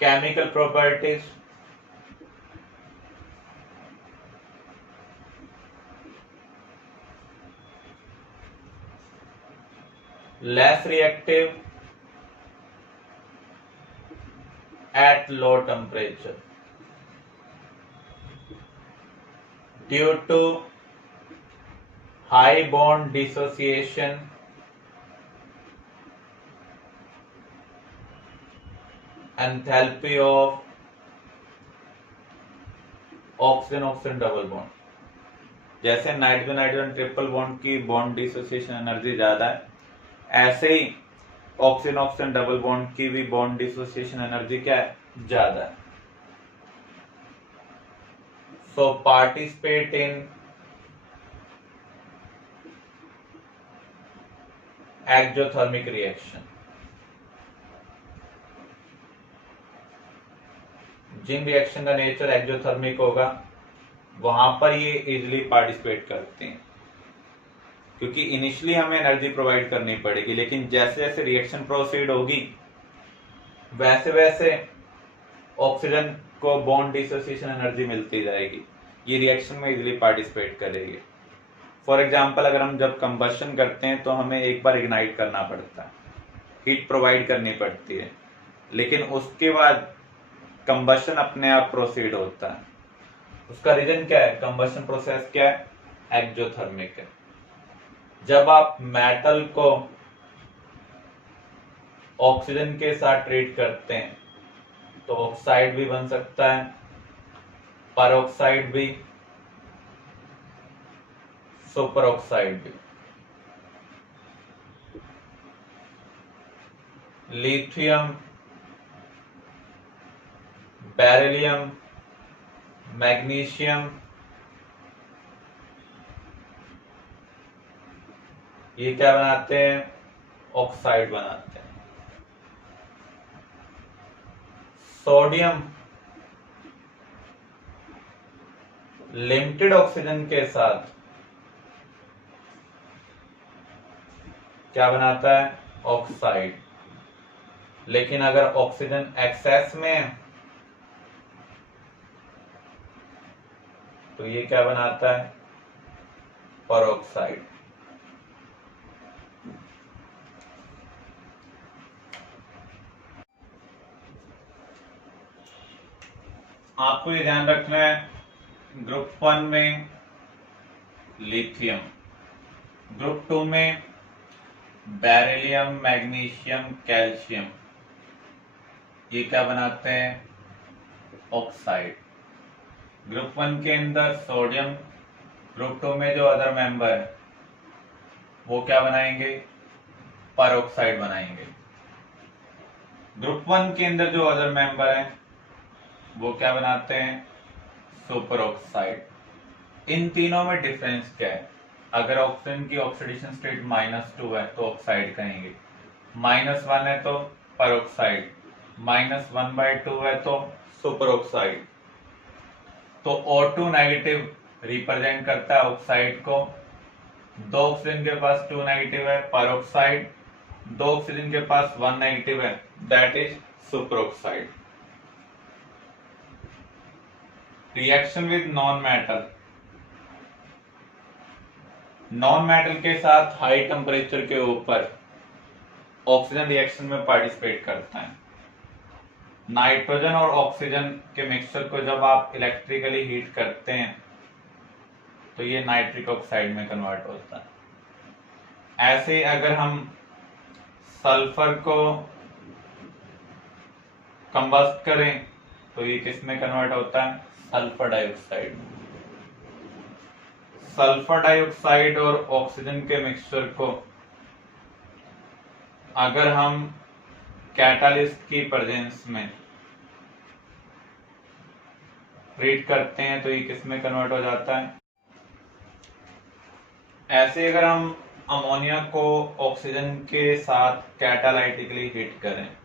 Chemical properties, less reactive at low temperature due to high bond dissociation enthalpy of oxygen oxygen double bond. जैसे नाइट्रोजन नाइट्रोजन ट्रिपल बॉन्ड की बॉन्ड डिसोसिएशन एनर्जी ज्यादा है, ऐसे ही ऑक्सीजन ऑक्सीजन डबल बॉन्ड की भी bond dissociation energy क्या है, ज्यादा है। So participate in exothermic reaction. जिन रिएक्शन का नेचर एक्सोथर्मिक होगा वहां पर ये इजिली पार्टिसिपेट करते हैं, क्योंकि इनिशियली हमें एनर्जी प्रोवाइड करनी पड़ेगी, लेकिन जैसे जैसे रिएक्शन प्रोसीड होगी वैसे वैसे ऑक्सीजन को बॉन्ड डिसोसिएशन एनर्जी मिलती जाएगी, ये रिएक्शन में इजिली पार्टिसिपेट करेगी। फॉर एग्जांपल अगर हम जब कंबशन करते हैं तो हमें एक बार इग्नाइट करना पड़ता है, हीट प्रोवाइड करनी पड़ती है, लेकिन उसके बाद कंबशन अपने आप प्रोसीड होता है। उसका रीजन क्या है, कंबशन प्रोसेस क्या है, एक्सोथर्मिक है। जब आप मेटल को ऑक्सीजन के साथ ट्रीट करते हैं तो ऑक्साइड भी बन सकता है, परऑक्साइड भी, सुपर ऑक्साइड भी। लिथियम, बेरिलियम, मैग्नीशियम, ये क्या बनाते हैं? ऑक्साइड बनाते हैं। सोडियम लिमिटेड ऑक्सीजन के साथ क्या बनाता है? ऑक्साइड। लेकिन अगर ऑक्सीजन एक्सेस में है तो ये क्या बनाता है? परऑक्साइड। आपको ये ध्यान रखना है, ग्रुप 1 में लिथियम, ग्रुप 2 में बेरिलियम, मैग्नीशियम, कैल्शियम, ये क्या बनाते हैं? ऑक्साइड। ग्रुप 1 के अंदर सोडियम, ग्रुप 2 में जो अदर मेंबर है वो क्या बनाएंगे? परऑक्साइड बनाएंगे। ग्रुप 1 के अंदर जो अदर मेंबर है वो क्या बनाते हैं? Super oxide. इन तीनों में डिफरेंस क्या है? अगर ऑक्सीजन की ऑक्सीडेशन स्टेट -2 है तो ऑक्साइड कहेंगे, -1 है तो परऑक्साइड, -1/2 है तो सुपर ऑक्साइड। तो O2 नेगेटिव रिप्रेजेंट करता है ऑक्साइड को, 2 ऑक्सीजन के पास 2 नेगेटिव है परऑक्साइड, 2 ऑक्सीजन के पास 1 नेगेटिव है, that is super oxide. Reaction with non metal, non metal के साथ हाई टेम्परेचर के ऊपर ऑक्सीजन रिएक्शन में पार्टिसिपेट करता है। नाइट्रोजन और ऑक्सीजन के मिक्सचर को जब आप इलेक्ट्रिकली हीट करते हैं तो ये नाइट्रिक ऑक्साइड में कन्वर्ट होता है। ऐसे अगर हम सल्फर को कंबस्ट करें तो ये किस में कन्वर्ट होता है? Sulphur dioxide. सल्फर डाइऑक्साइड और ऑक्सीजन के मिक्सचर को अगर हम कैटालिस्ट की प्रेजेंस में हीट करते हैं तो ये किस में कन्वर्ट हो जाता है? ऐसे अगर हम अमोनिया को ऑक्सीजन के साथ कैटालाइटिकली हीट करें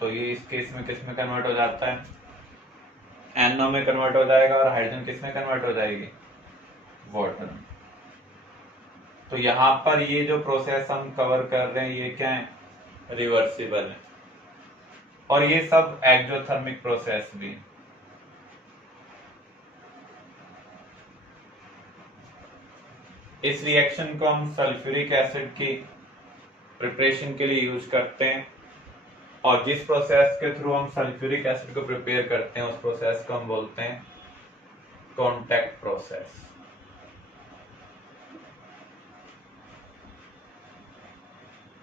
तो ये इस केस में किस में कन्वर्ट हो जाता है? NO में कन्वर्ट हो जाएगा। और हाइड्रोजन किस में कन्वर्ट हो जाएगी? वाटर में। तो यहां पर ये जो प्रोसेस हम कवर कर रहे हैं ये क्या है? रिवर्सिबल है। और ये सब एक्सोथर्मिक प्रोसेस भी। इस रिएक्शन को हम सल्फ्यूरिक एसिड की प्रिपरेशन के लिए यूज करते हैं, और जिस प्रोसेस के थ्रू हम सल्फ्यूरिक एसिड को प्रिपेयर करते हैं उस प्रोसेस को हम बोलते हैं कॉन्टैक्ट प्रोसेस।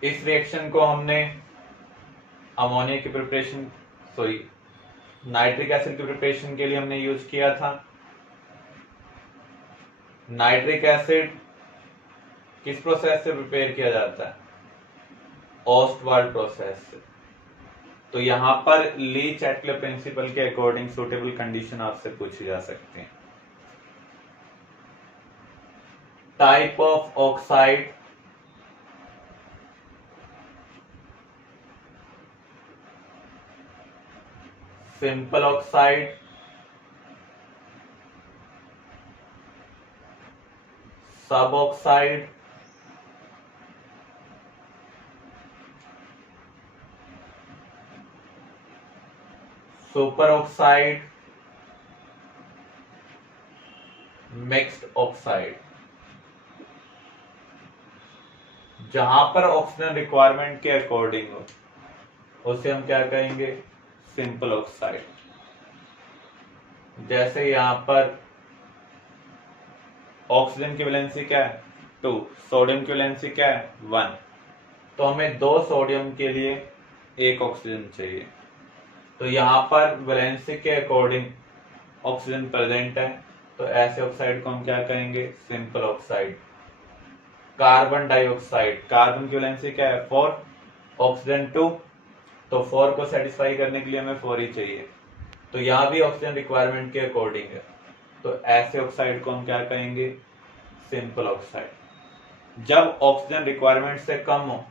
इस रिएक्शन को हमने अमोनिया की प्रिपरेशन नाइट्रिक एसिड की प्रिपरेशन के लिए हमने यूज किया था। नाइट्रिक एसिड किस प्रोसेस से प्रिपेयर किया जाता है? ऑस्टवाल्ड प्रोसेस से। तो यहां पर ली-चैटले प्रिंसिपल के अकॉर्डिंग सुटेबल कंडीशन आपसे पूछी जा सकती है। Type of oxide, simple oxide, sub oxide, super oxide, mixed oxide. जहां पर ऑक्सीजन रिक्वायरमेंट के अकॉर्डिंग हो उसे हम क्या कहेंगे? Simple oxide. जैसे यहां पर ऑक्सीजन की वैलेंसी क्या है? 2, सोडियम की वैलेंसी क्या है? 1। तो हमें 2 सोडियम के लिए 1 ऑक्सीजन चाहिए। तो यहां पर वैलेंसी के अकॉर्डिंग ऑक्सीजन प्रेजेंट है, तो ऐसे ऑक्साइड को हम क्या कहेंगे? Simple oxide. Carbon dioxide, carbon की वैलेंसी क्या है 4, ऑक्सीजन 2, तो 4 को सेटिस्फाई करने के लिए हमें 4 ही चाहिए, तो यहाँ भी ऑक्सीजन रिक्वायरमेंट के अकॉर्डिंग है, तो ऐसे ऑक्साइड को हम क्या कहेंगे, सिंपल ऑक्साइड। जब ऑक्सीजन रिक्वायरमेंट से कम हो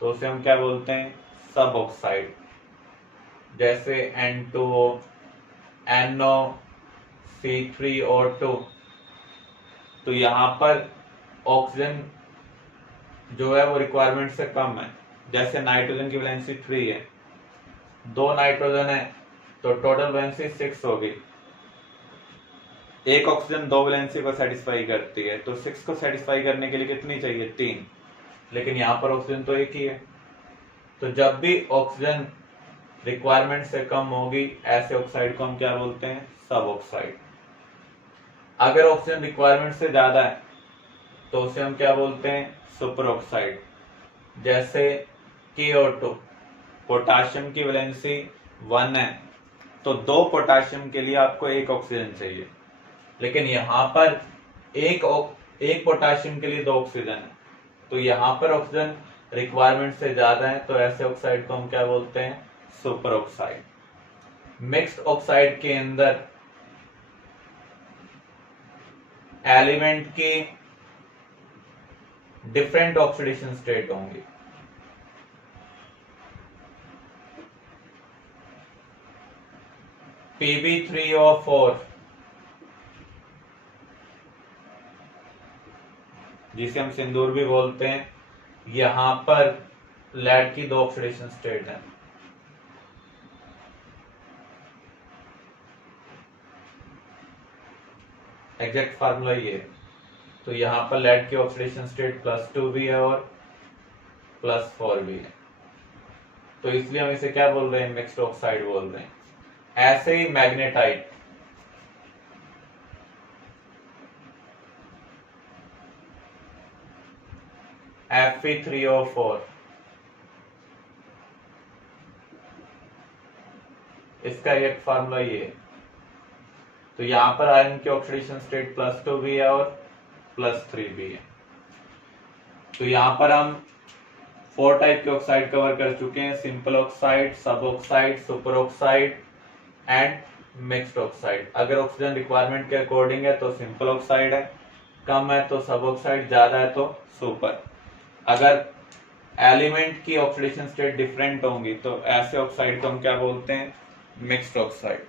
तो उसे हम क्या बोलते हैं, सब ऑक्साइड, जैसे N2O, NO, C3O2। तो यहाँ पर ऑक्सीजन जो है वो रिक्वायरमेंट से कम है, जैसे नाइट्रोजन की वैलेंसी 3 है, 2 नाइट्रोजन है तो टोटल वैलेंसी 6 होगी, एक ऑक्सीजन 2 वैलेंसी को सेटिस्फाई करती है, तो 6 को सेटिस्फाई करने के लिए कितनी चाहिए, 3, लेकिन यहाँ पर ऑक्सीजन तो एक ही है, तो जब भी ऑक्सीजन रिक्वायरमेंट से कम होगी ऐसे ऑक्साइड को हम क्या बोलते हैं, सब ऑक्साइड। अगर ऑक्सीजन रिक्वायरमेंट से ज्यादा है तो उसे हम क्या बोलते हैं, सुपर ऑक्साइड, जैसे KO2, पोटाशियम की वैलेंसी 1 है, तो 2 पोटाशियम के लिए आपको 1 ऑक्सीजन चाहिए, लेकिन यहाँ पर एक पोटाशियम के लिए 2 ऑक्सीजन है, तो यहाँ पर ऑक्सीजन रिक्वायरमेंट से ज्यादा है, तो ऐसे ऑक्साइड को हम क्या बोलते हैं, सुपर ऑक्साइड। मिक्स्ड ऑक्साइड के अंदर एलिमेंट की डिफरेंट ऑक्सीडेशन स्टेट होंगी, Pb3O4 जिसे हम सिंदूर भी बोलते हैं, यहां पर लेड की 2 ऑक्सीडेशन स्टेट है, एग्जैक्ट फार्मूला ये है, तो यहाँ पर लेड की ऑक्सीडेशन स्टेट +2 भी है और +4 भी है, तो इसलिए हम इसे क्या बोल रहे हैं, मिक्स्ड ऑक्साइड बोल रहे हैं। ऐसे ही मैग्नेटाइट, Fe3O4, इसका एक फार्मूला ये है, तो यहाँ पर आयरन की ऑक्सीडेशन स्टेट +2 भी है और +3 भी है, तो यहाँ पर हम 4 टाइप के ऑक्साइड कवर कर चुके हैं, simple oxide, sub oxide, super oxide and mixed oxide. अगर ऑक्सीजन रिक्वायरमेंट के अकॉर्डिंग है तो सिंपल ऑक्साइड है, कम है तो सब ऑक्साइड, ज्यादा है तो सुपर। अगर एलिमेंट की ऑक्सीडेशन स्टेट डिफरेंट होंगी तो ऐसे ऑक्साइड को हम क्या बोलते हैं, मिक्स्ड ऑक्साइड।